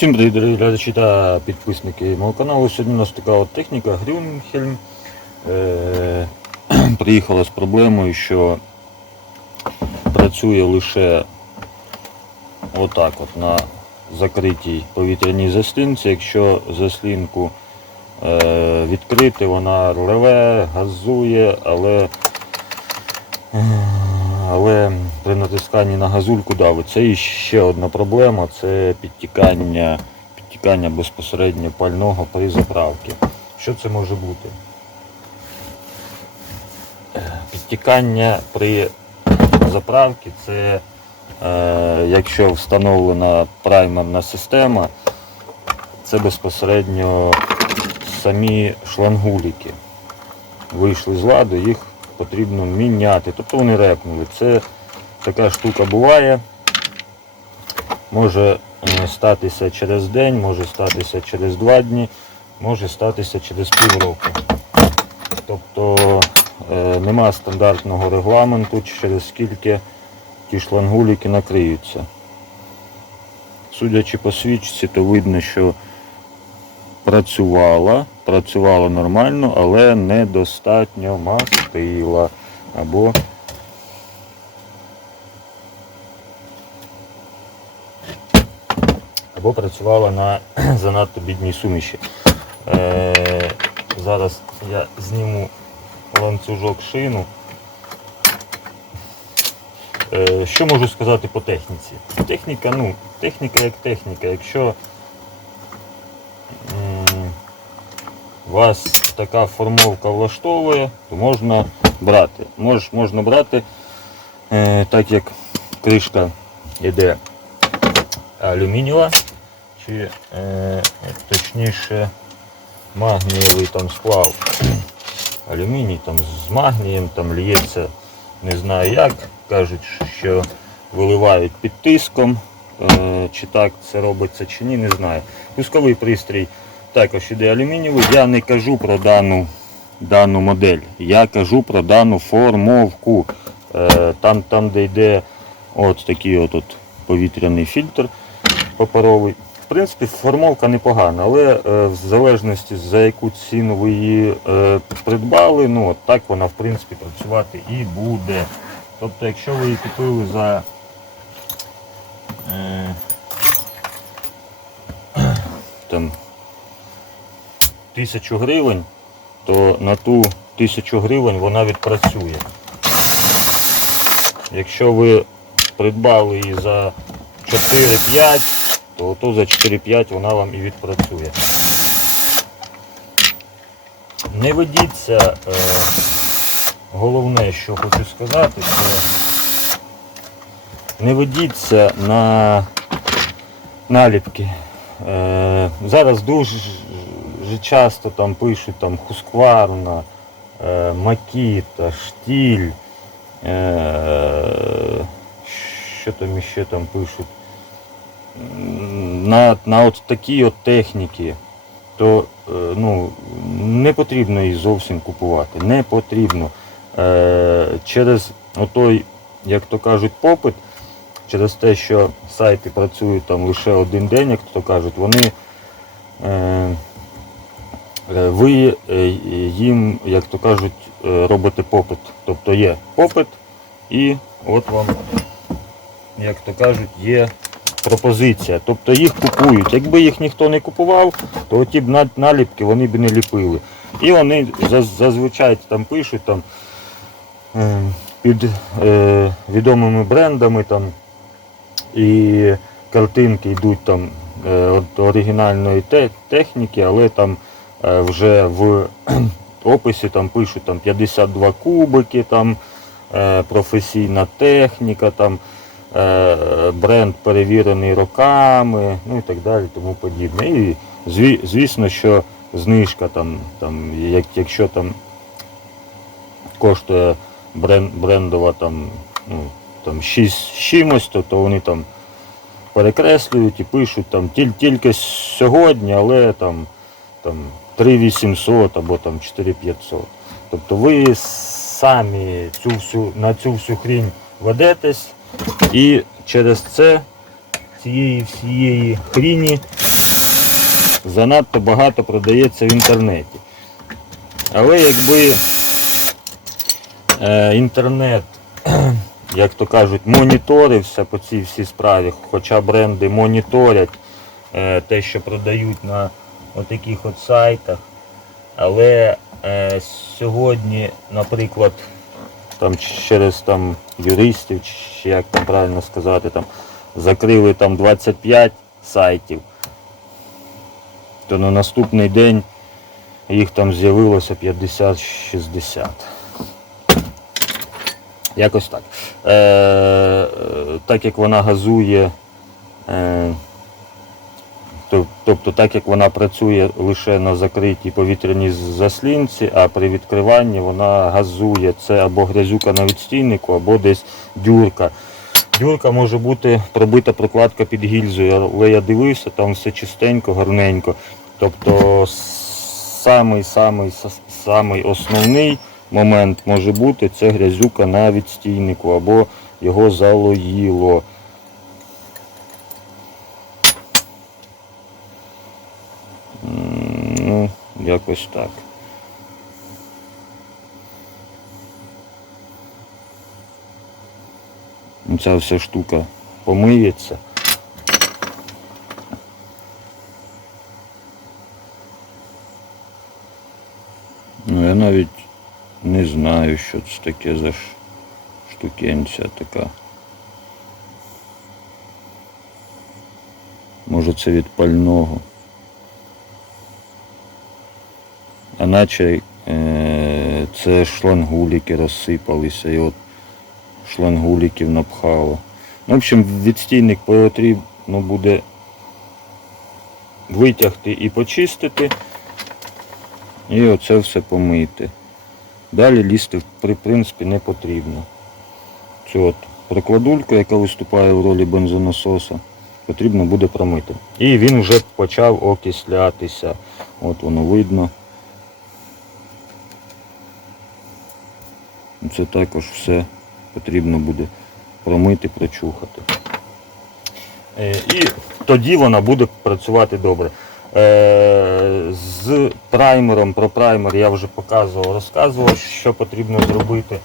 Всім привіт, дорогі глядачі та підписники мого каналу. Сьогодні у нас така от техніка Грюнхельм. Е, приїхала з проблемою, що працює лише отак от на закритій повітряній заслінці. Якщо заслінку е, відкрити, вона реве, газує, але е, але при натисканні на газульку давиться. І ще одна проблема це підтікання, підтікання безпосередньо пального при заправці. Що це може бути? Е, Підтікання при заправці це е, якщо встановлена праймерна система, це безпосередньо самі шлангуліки. Вийшли з ладу, їх потрібно міняти. Тобто вони репнули. Це така штука буває. Може статися через день, може статися через два дні, може статися через півроку. Тобто е, нема стандартного регламенту, через скільки ті шлангуліки накриються. Судячи по свічці, то видно, що працювала, працювала нормально, але недостатньо мастила. Або або працювала на занадто бідній суміші. Е, зараз я зніму ланцюжок шину. Е, що можу сказати по техніці? Техніка, ну, техніка як техніка. Якщо м, вас така формовка влаштовує, то можна брати. Мож, можна брати, е, так як кришка йде алюмінієва, чи е, точніше магнієвий там сплав. Алюміній там з магнієм там лється, не знаю як. Кажуть, що виливають під тиском. Е, чи так це робиться, чи ні, не знаю. Пусковий пристрій також іде алюмінієвий. Я не кажу про дану дану модель. Я кажу про дану формовку. Е, Там, там де йде от такий от, от повітряний фільтр паперовий. Принципі, формовка непогана, але е, в залежності за яку ціну ви її е, придбали, ну от так вона в принципі працювати і буде. Тобто, якщо ви її купили за е, там, тисячу гривень, то на ту тисячу гривень вона відпрацює. Якщо ви придбали її за 4-5, то ото за 4-5 вона вам і відпрацює. Не ведіться, е, головне, що хочу сказати, це не ведіться на наліпки. Е, зараз дуже часто там пишуть там Хускварна, е, Макіта, Штіль. Е, що там іще там пишуть? На, на от такі от техніки, то е, ну, не потрібно її зовсім купувати. Не потрібно. Е, через отой, як то кажуть, попит, через те, що сайти працюють там лише один день, як то кажуть, вони е, ви їм, як то кажуть, робите попит. Тобто є попит і от вам, як то кажуть, є пропозиція. Тобто їх купують. Якби їх ніхто не купував, то ті б наліпки вони б не ліпили. І вони зазвичай там пишуть там, е, під е, відомими брендами там, і картинки йдуть там е, оригінальної те- техніки, але там е, вже в описі там пишуть там 52 кубики, там професійна техніка, там бренд перевірений роками, ну і так далі, тому подібне. І звісно, що знижка там, там якщо там коштує брен- брендова там, ну, там 6 з чимось, то, то вони там перекреслюють і пишуть там тіль- тільки сьогодні, але там, там 3800 або там 4500. Тобто ви самі цю всю, на цю всю хрінь ведетесь і через це цієї всієї хріні занадто багато продається в інтернеті. Але якби е, інтернет, як то кажуть, моніторився по цій всій справі, хоча бренди моніторять е, те, що продають на отаких от сайтах. Але е, сьогодні, наприклад, там через там юристів, чи як там правильно сказати, там закрили там 25 сайтів, то на наступний день їх там з'явилося 50-60. Якось так. Е, е, так як вона газує, е, тобто так як вона працює лише на закритій повітряній заслінці, а при відкриванні вона газує. Це або грязюка на відстійнику, або десь дюрка. Дюрка може бути пробита прокладка під гільзою, але я дивився, там все чистенько, гарненько. Тобто самий, самий, самий основний момент може бути це грязюка на відстійнику або його залоїло. М, Ну, якось так. Ну, Ця вся штука помиється. Ну, я навіть не знаю, що це таке за штукенця така. Може це від пального. А наче е, це шлангуліки розсипалися і от шлангуліків напхало. Ну, в общем, відстійник потрібно буде витягти і почистити. І оце все помити. Далі лізти при- принципі не потрібно. Цю от прокладульку, яка виступає в ролі бензонасоса, потрібно буде промити. І він вже почав окислятися. От воно видно. Це також все потрібно буде промити, прочухати. Е, І тоді вона буде працювати добре. Е, З праймером про праймер я вже показував, розказував, що потрібно зробити.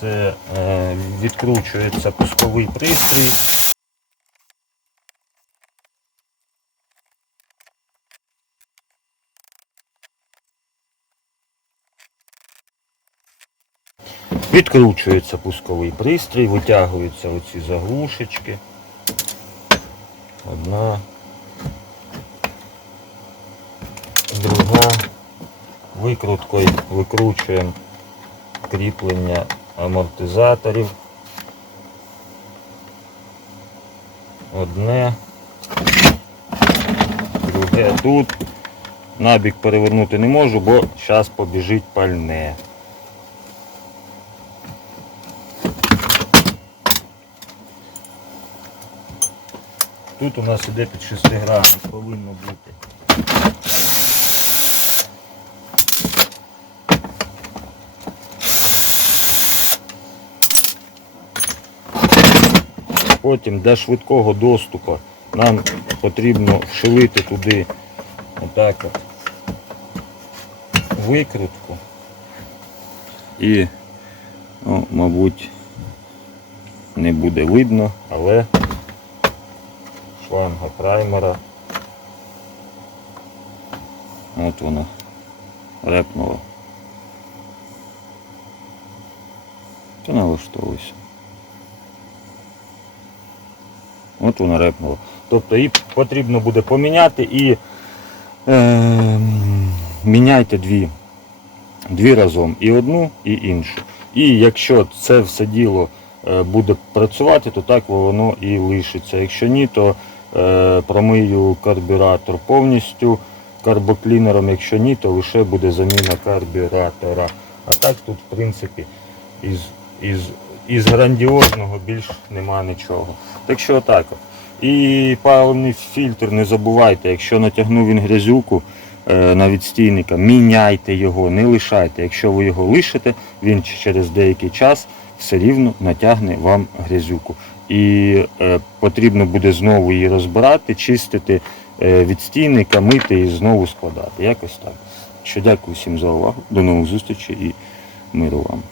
Це е, відкручується пусковий пристрій. Відкручується пусковий пристрій, витягуються оці заглушечки. Одна. Друга. Викруткою викручуємо кріплення амортизаторів. Одне. Друге тут. Набік перевернути не можу, бо зараз побіжить пальне. Тут у нас іде під 6 грамів, повинно бути. Потім для швидкого доступу нам потрібно вшилити туди отак от викрутку. І, ну, мабуть, не буде видно, але шланга праймера. От вона репнула. Та налаштовуйся. От вона репнула. Тобто її потрібно буде поміняти і е, міняйте дві, дві разом. І одну, і іншу. І якщо це все діло е, буде працювати, то так воно і лишиться. Якщо ні, то промию карбюратор повністю карбоклінером, якщо ні, то лише буде заміна карбюратора. А так тут, в принципі, із, із, із грандіозного більш нема нічого. Так що отак. І паливний фільтр не забувайте, якщо натягнув він грязюку е, на відстійника, міняйте його, не лишайте. Якщо ви його лишите, він через деякий час все рівно натягне вам грязюку. І е, потрібно буде знову її розбирати, чистити е, від стійника мити і знову складати. Якось так. Що дякую всім за увагу. До нових зустрічей і миру вам.